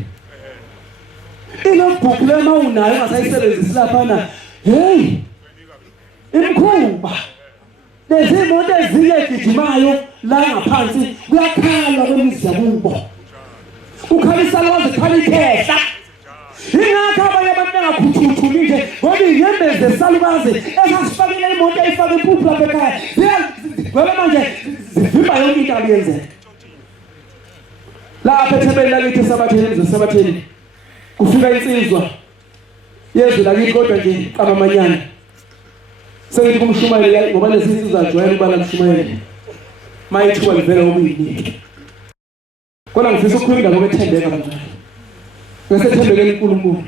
ilokubhuka lema unayo ngasayisebenzisi lapha na hey imkhuba lezi moto ezinye gijimayo la ngaphansi kuyakhala kwemizi yakubo ukhalisa lwazi khalikhehla ingakho abanye abantu bengakhuthuthu nje ngoba inyembezi esalukazi esasifakile imoto eyifaka iphuphu lapha ekhaya ngoba manje zivimba yonke into abiyenzeka lapha ethebeni lakithi esabatheni kufika insizwa yezwe lakithi kodwa nje qabamanyana sengithi kumshumayeli ngoba lesinsizwa ajwayele ukubala kumshumayeli mayithuba livela umini kona ngifisa ukukhuluma ngokwethembeka kanjalo ngesethembeke eNkulunkulu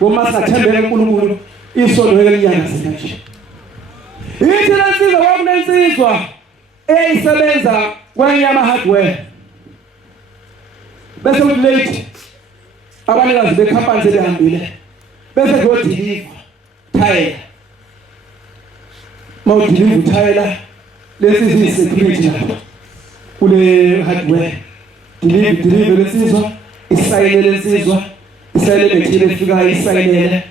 uma sathembeka eNkulunkulu isono ngeke liyangaze nje ithi lensizwa kwakunensizwa eyisebenza kwanyama hardware bese ulate abanikazi bekhampani sebehambile bese kuyodiliva thayela mawudiliva thayela lesi security lapha kule hardware deliver lensizwa isayinele lensizwa isayinele bethile efika isayinele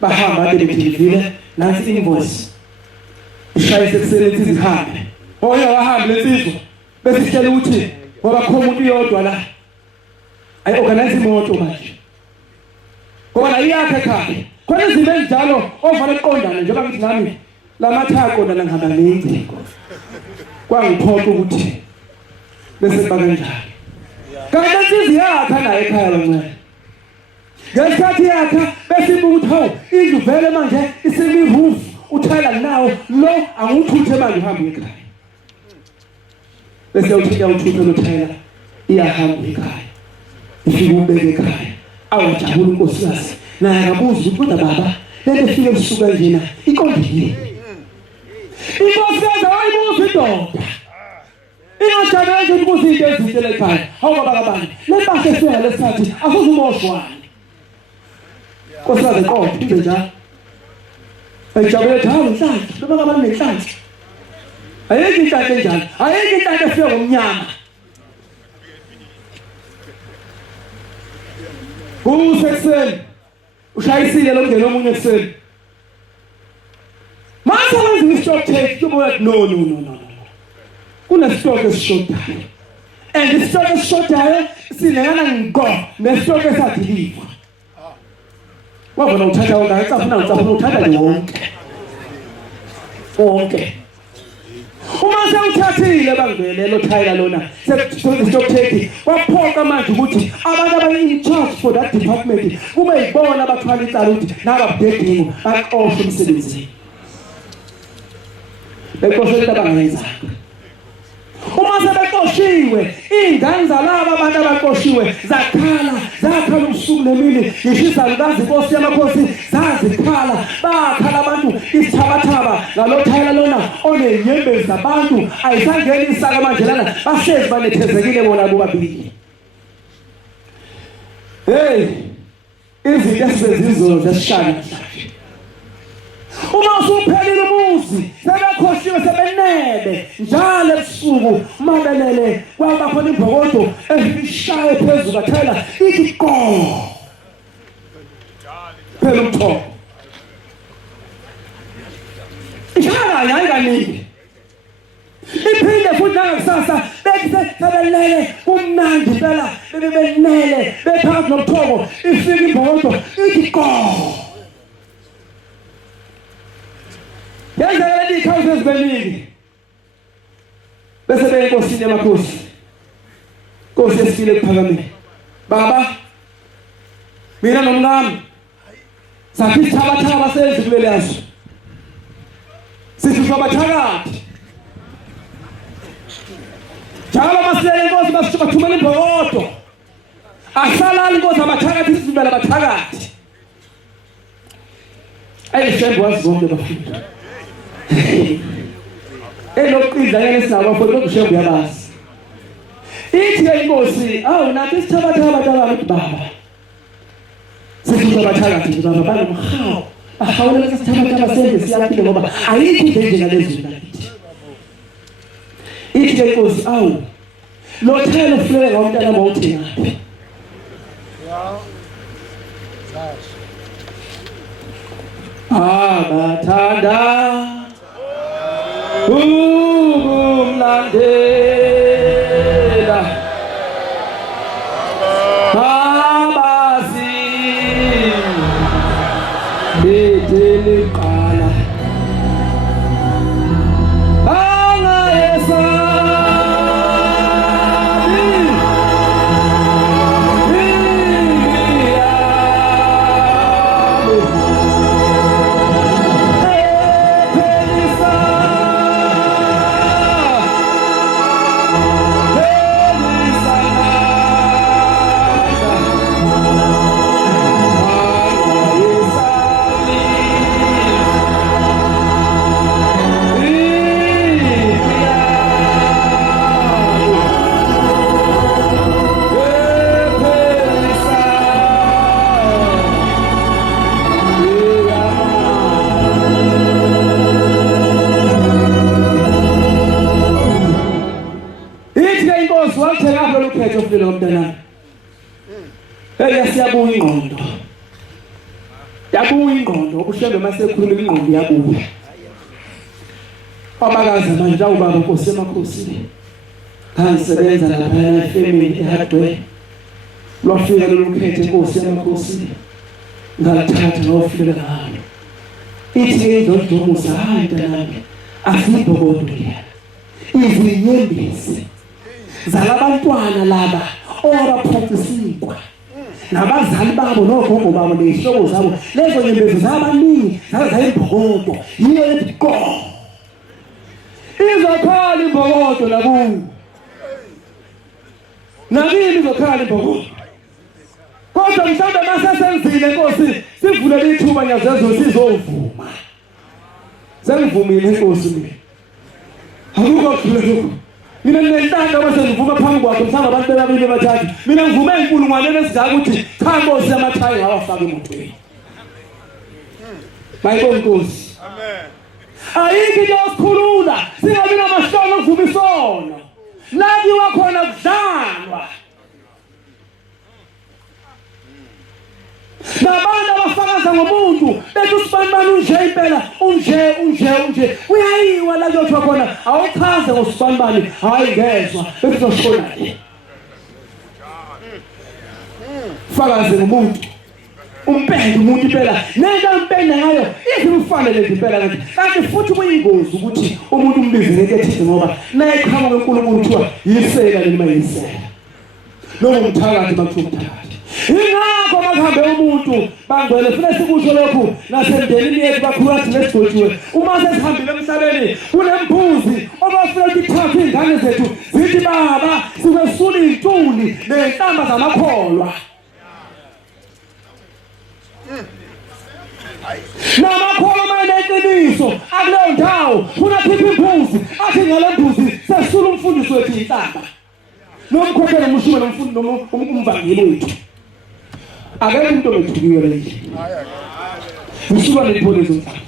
bahamba ade bedilivile nansi invoice ishayise kusebenza izihambe oya wahambe lensizwa bese sihlela ukuthi ngoba khona umuntu yodwa la ayi organize imoto manje ngoba iyakhe ekhaya khona izinto ezinjalo ovale eqondana njengoba ngithi nami lamathaya qondana ngihamba ngenzi kwangiphoqa ukuthi bese kuba kanjalo kanti insizwa yakhe nayo ekhaya bancane ngesikhathi yakha bese ukuthi hawu indlu vele manje isemiroof uthayela nawo lo anguthuthe manje uhamba ekhaya bese uthika uthuthe lothayela iyahamba ekhaya ifike ubeke ekhaya awujabula unkosikazi naye akabuza ukuthi kodwa baba lento efike ebusuku kanjena iqondile inkosikazi ayibuza indoda ingajabenza ukuthi izinto ezinhle ekhaya hawu baba kabani lempahla efika lesikhathi afuze umoshwane nkosikazi qonda into njalo ayijabule hawu inhlanhla baba kabani nenhlanhla ayikho inhlanhla enjalo ayikho inhlanhla efika ngomnyama usekuseni ushayisile lo mndeni omunye ekuseni mase wenza i-stock take kubuya no kunestock esishodayo and istock esishodayo sinengana ngqo nestock esadiliva wabona uthatha wona ecafuna uthatha wonke uma sewuthathile bangivele lo thayela lona stock take waphoqa manje ukuthi abantu abani charge for that department kube yibona abathwala icala ukuthi nababudedingo baqoshwe umsebenzini beqoshwe abangenza uma sebeqoshiwe ingane zalabo abantu abaqoshiwe zakhala ubusuku nemini ngishisa lukazi inkosi yamakhosi zazikhala bakhala abantu isithabathaba ngalothayela lona onenyembezi zabantu ayisangeni isaka manje lana bahlezi banethezekile bona bobabili izinto esizenzizo zesishana uma usuphelile umuzi sebekhoshiwe sebenebe njalo ebusuku mabelele kwaba khona imbokodo eshaye phezulu kathela ithi go phela umthoko ishaya ayikaningi iphinde futhi nangakusasa bethi sebelele kumnandi phela bebenele bephakathi nomthoko ifika imbokodo ithi go yenzela ikhawuze ezibeningi bese beyinkosini yamakhosi Nkosi esifile kuphakamile baba mina nomncane sathi ithabathaba senze kuleli yazo sithi sabathakathi njalo masele inkosi basithumela imbokodo asalala inkosi abathakathi sizibela abathakathi ayishembe wazonke bafika eloqidla yena sinabo futhi lokushembe yabazi ithi inkosi awu nathi isithabathaba abantu baba sithi abathakathi baba banomhawu ahawule isithabathaba senze siyaphila ngoba ayikho into njengalezi lakithi ithi inkosi awu lo thelo fleke ngomntana bawuthi ngaphi abathanda ukumlandela abazi bedeliqala lomntana yasiyabuya ingqondo yabuya ingqondo ubushembe masekhuluma ingqondo yabuya abakazi manje awubaba Nkosi emakhosini ngisebenza lapha efamily ehardware lwafika lolukhethe Nkosi emakhosini ngalithatha ngofika ngalo ithi ngizodumusa hayi ntanami asibhokodo izinyembezi zalabantwana laba owabaphathisikwa nabazali babo nogogo babo nezihlobo zabo lezo nyembezi zabaningi zayimbokodo yiyo ethi go izokhala imbokodo nakubo nakini izokhala imbokodo kodwa mhlawumbe masesenzile Nkosi sivulele ithuba nyazezo sizovuma sengivumile Nkosi mina akukho kuhlelo mina nginentanda base ngivuma phambi kwakhe mhlawumbe abantu bebabili bathathu mina ngivume inkulungwane lesizaka ukuthi cha Nkosi amathayi ngawafaka emotweni bayibona Nkosi amen ayikho into yosikhulula singabi namahlolo okuvuma isono lakiwa khona kudlalwa nabantu abafakaza ngomuntu bethi uSibanibani unje impela unje uyayiwa la kuyothiwa khona awuchaze ngoSibanibani hayi ngezwa bekuzoshona fakaze ngomuntu umpende umuntu impela nento ampende ngayo izimfanele impela kanti futhi kuyingozi ukuthi umuntu umbize ngeke ethi ngoba naye qhamuka kuNkulunkulu kuthiwa yisela noma yisela noma umthakathi bathumthakathi ingakho makuhambe umuntu bangcwele funa sikusho lokhu nasemndenini yethu bakhulathi lesigotshiwe uma sesihambile emhlabeni kunembuzi obafuna ukuthatha ingane zethu zithi baba sikwesula intuli nehlamba zamakholwa namakholwa mayeneqiniso akuleyo ndawo funa khipha imbuzi athi ngale mbuzi sesula umfundisi wethu inhlamba nomkhokhela umushume nomfundi umvangeli wethu akekho umuntu obethukiwe leyo usuka lepolizo nhlamba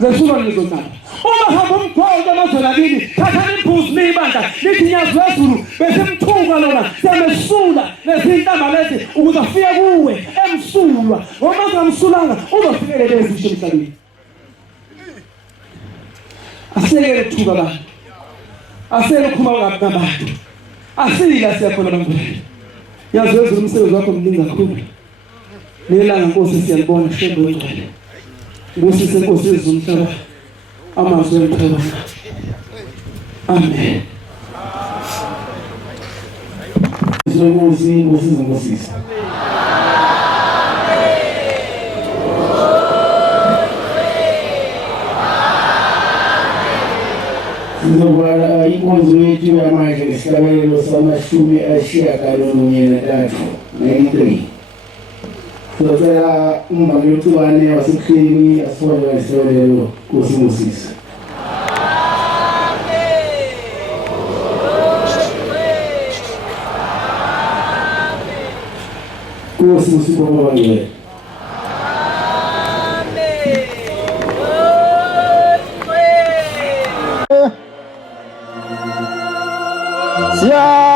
zesuka lezo nhlamba uma hamba umgqondo amazwe lakini thatha imbuzi nibandla lithi nyazi wezulu bese mthuka lona siyamesula nezinhlamba lezi ukuze afike kuwe emsulwa ngoba ngamsulanga uzofikelela ezisho emhlabeni asiyeke ukuthuka abantu asiyeke ukukhuluma ngabantu asila siyakhona abantu yazi wezulu umsebenzi wakho mningi kakhulu nelanga Nkosi siyalibona shembe ngcwele ngosise Nkosi yezumhlaba amazwi emphela amen Nkosi Sizobala inkonzo yethu yamanje nesihlabelelo samashumi ayishiyagalolunye nantathu 93 sizocela umbangeli uTubane wasebuhleni asifole isihlabelelo Nkosi Moses Nkosi musibonga bangcwele Yeah.